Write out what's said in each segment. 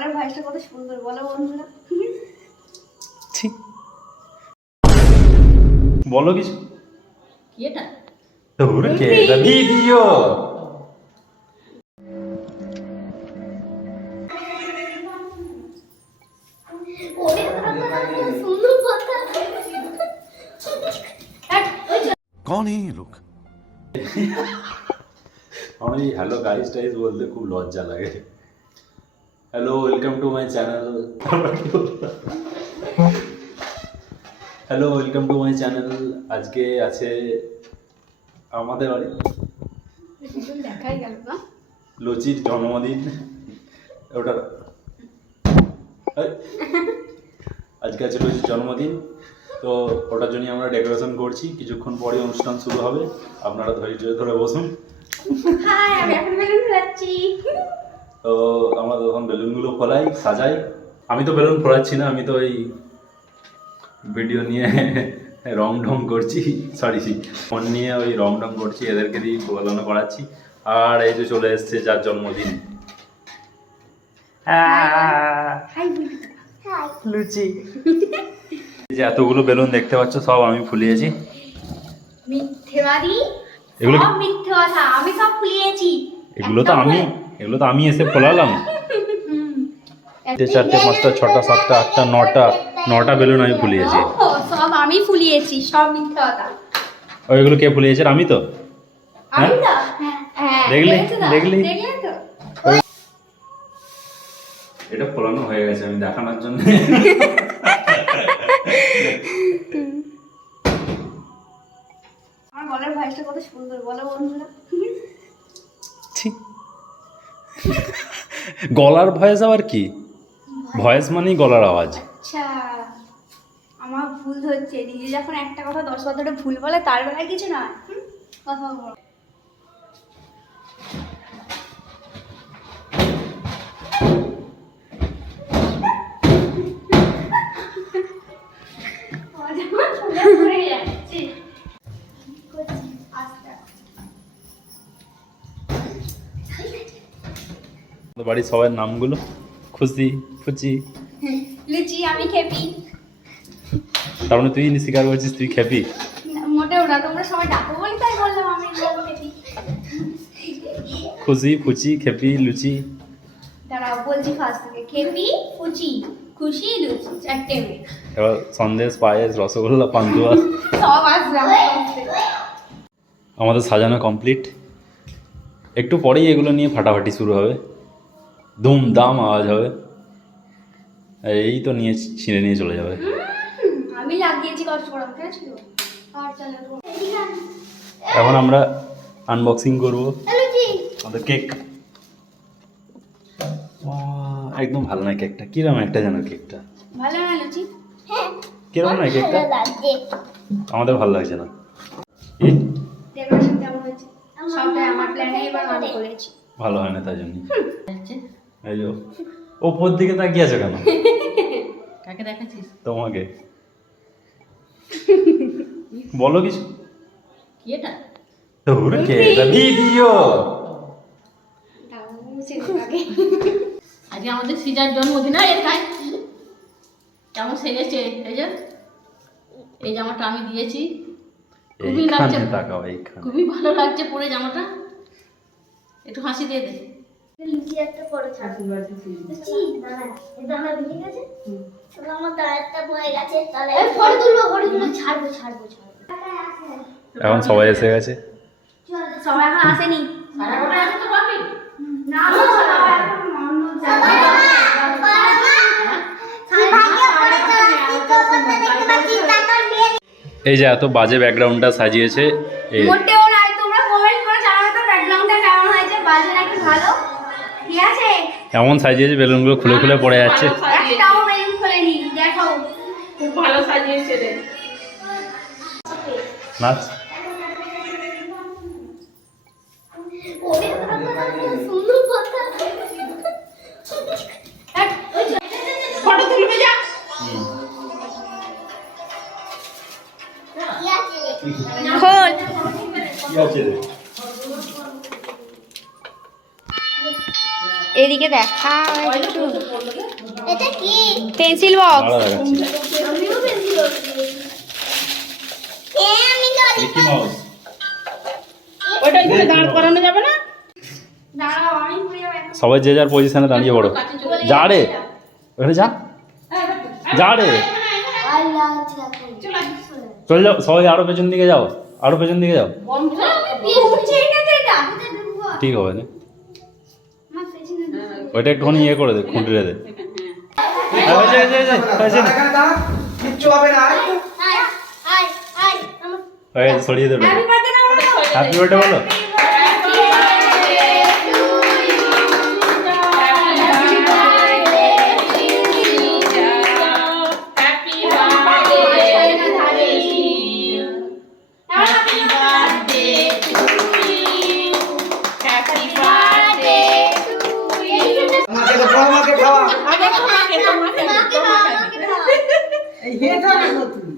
বলার ভয়েসটা কত সুন্দর বলো বন্ধুরা। ঠিক বলো কিছু। কি এটা? তোর কে এটা ভিডিও? সুন্দর কথা। कौन है ये लोग? আমার এই হ্যালো গাইস টাইস বলতে খুব লজ্জা লাগে। Hello welcome to my channel. Hello welcome to my channel. আজকে আছে আমাদের বাড়ি দেখাই গেল না। লুচির জন্মদিন। ওটা আজকে আছে লুচির জন্মদিন, তো ওটার জন্য আমরা ডেকোরেশন করছি। কিছুক্ষণ পরে অনুষ্ঠান শুরু হবে, আপনারা ধৈর্য ধরে বসুন। হাই, আমি এখন বেলুন ফোলাচ্ছি। তো আমরা তখন বেলুনগুলো ফোলাই, সাজাই। আমি তো বেলুন ফোলাচ্ছি না, আমি তো এই ভিডিও নিয়ে রং ঢং করছি, সরি ফোন নিয়ে ওই রং ঢং করছি, এদেরকে দিয়ে ফোলানো করাচ্ছি। আর এই যে চলে এসছে যার জন্মদিন, হাই লুচি। এই যে এতগুলো বেলুন দেখতে পাচ্ছ, সব আমি ফুলিয়েছি। মিথ্যেবাদী, এগুলো সব মিথ্যে কথা, আমি সব ফুলিয়েছি। এগুলো তো আমি এসে ফোলালাম। 4টে 5টা 6টা 7টা 8টা 9টা বেলুন আমি ফুলিয়েছি। সব আমি ফুলিয়েছি, সব মিথ্যে কথা। ওইগুলো কে ফুলিয়েছে? আমি তো। আমি তো হ্যাঁ, দেখলি? দেখলেন তো? এটা ফোলানো হয়ে গেছে, আমি দেখানোর জন্য। আমার গলার ভয়েসটা কত সুন্দর বলো বন্ধুরা। গলার ভয়েস আবার কি? ভয়েস মানেই গলার আওয়াজ। আচ্ছা, আমার ভুল হচ্ছে। নিজে যখন একটা কথা 10 বার ধরে ভুল বলে, তার বেলায় কিছু না। কথা বলো। বাড়ির সবার নামগুলো: খুশি, ফুচি। লুচি, আমি খেপি। তার মানে তুই স্বীকার করছিস তুই খেপি? মোটেও না, তোমরা সবাই ডাকো বলে তাই বললাম আমি খেপি। খুশি, ফুচি, খেপি, লুচি। দাঁড়াও, বলছি ফার্স্ট থেকে। খেপি, ফুচি, খুশি, লুচি, 4টে মেয়ে। এবার সন্দেশ, পায়েস, রসগোল্লা, পান্তুয়া সব আসবে আমার কাছে। আমাদের সাজানো কমপ্লিট। একটু পরেই এগুলো নিয়ে ফাটাফাটি শুরু হবে, ধুমধাম আওয়াজ হবে। এই তো নিয়ে ছিঁড়ে নিয়ে চলে যাবে। আমি লাগিয়েছি কষ্ট করে, কেন ছিল? আর চলো এখন আমরা আনবক্সিং করবো লুচি। আমাদের কেক। একদম ভালো নয় কেকটা, কিরকম একটা যেন কেকটা। ভালো না লুচি? হ্যাঁ, কিরকম নয় কেকটা? আমাদের ভালো লাগছে না। ডেকোরেশন কেমন হয়েছে? সবটাই আমার প্ল্যানে এবার আমি করেছি। ভালো হয় না তাই জন্য। এই যে ওপর দিকে তাকিয়ে আছে কেন? কাকে দেখাচ্ছিস? তোমাকে। বলো কিছু। কি এটা? তোর কে এটা ভিডিও? আজকে আমাদের সিজার জন্মদিন। এখানে কেমন সেজেছে? এই জামাটা আমি দিয়েছি, খুবই লাগছে, এইখানে তাকাও, এইখানে। খুবই ভালো লাগছে পরে জামাটা। একটু হাসি দিয়ে দে। লুচি একটা পরে ছাড়ছি। লুচি দাঁড়া, এই দাঁড়া ভেঙে গেছে। তাহলে আমার দাঁড়াটা পড়ে গেছে, তাহলে ফটো তুলবো, ছাড়বো। এখন সবাই এসে গেছে। সবাই এখন আসেনি। সারা রাত আছে তো পাবি না, সবাই এখন অন্য জায়গায়। এই যে এত বাজে ব্যাকগ্রাউন্ডটা সাজিয়েছে। মোটেও নাই, তোমরা কমেন্ট করে জানাবে তো ব্যাকগ্রাউন্ডটা কেমন হয়েছে, বাজে নাকি ভালো। ঠিক আছে? এমন সাজিয়েছে বেলুনগুলো খুলে খুলে পড়ে যাচ্ছে। একটাও বেলুন খোলেনি, দেখাও। খুব ভালো সাজিয়েছে রে। নাচ। সুন্দর কথা। ফটো তুলবে যা। খোল। কি আছে রে? এদিকে দেখা একটু। পেন্সিল বক্স ভালো দেখাচ্ছে আমিও পেন্সিল আমি তো মিকি মাউস ওইটা এখানে দাঁড় করানো যাবে না? দাঁড়াও আমি পুরো সবাই যে যার পজিশনে দাঁড়িয়ে পড়ো কাছে চলে যা রে ওখানে যা যা রে আল্লাহ চলে আয়। চলে যাও সবাই আরো পেছন দিকে যাও আরো পেছন দিকে যাও বন্ধ কর। উঠছে এটা তো এটা এটা দেখবো ঠিক হবে না আমার পেছনে ওইটা একটুখানি ইয়ে করে দে খুঁটিয়ে দে হ্যাঁ। কিচ্ছু হবে না আই আই আই আমার সরিয়ে দেবে হ্যাপি বার্থডে না হ্যাপি বার্থডে বলো আমাকে তো বড় মাকে খাওয়া এই হেটা রাখো তুমি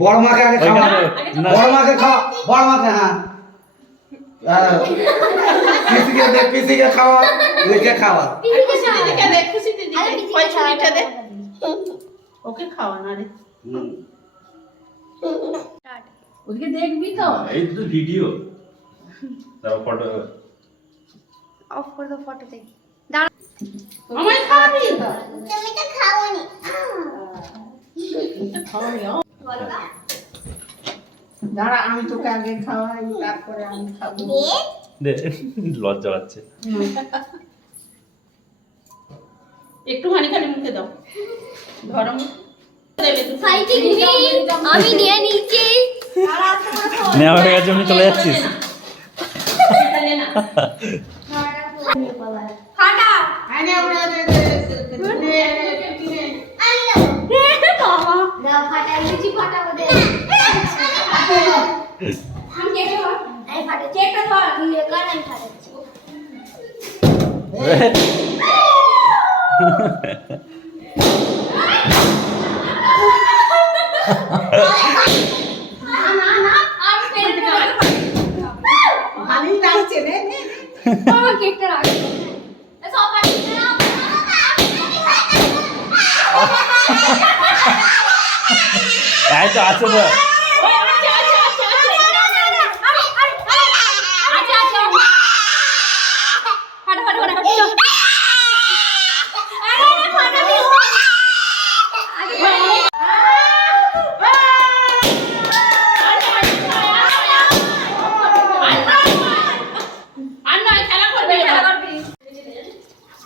বড় মাকে আগে খাওয়া না। বড় মাকে খাওয়া বড় মাকে হ্যাঁ পিসিকে খাওয়া লিখে খাওয়া ওকে খাওয়া না রে ওদিকে দেখবি তো এই তো ভিডিও দাও ফটো অফ করে দাও ফটো দেখি আমায় খাওয়াবি তুমি তো খাওনি খাওয়াবি দাঁড়া আমি তোকে আগে খাওয়াই তারপরে আমি খাবো দে লজ্জা পাচ্ছে একটুখানি খালি মুখে দাও ধরো মুখ দেবে তো ফাইটিং আমি নিয়ে নিয়েছি নেওয়া হয়ে গেছে আমি চলে যাচ্ছিস ফাটা আরে আমরা দাও ফাটা লুচি ফাটা ওদের हम कैसे हो नहीं फाटे चेक कर लो ये कर नहीं फाटे ना ना आप पेन আমি নাচছে রে बाबा केक आ गया ऐसा पार्टी এই তো আছে তো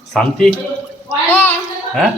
শান্তি হ্যাঁ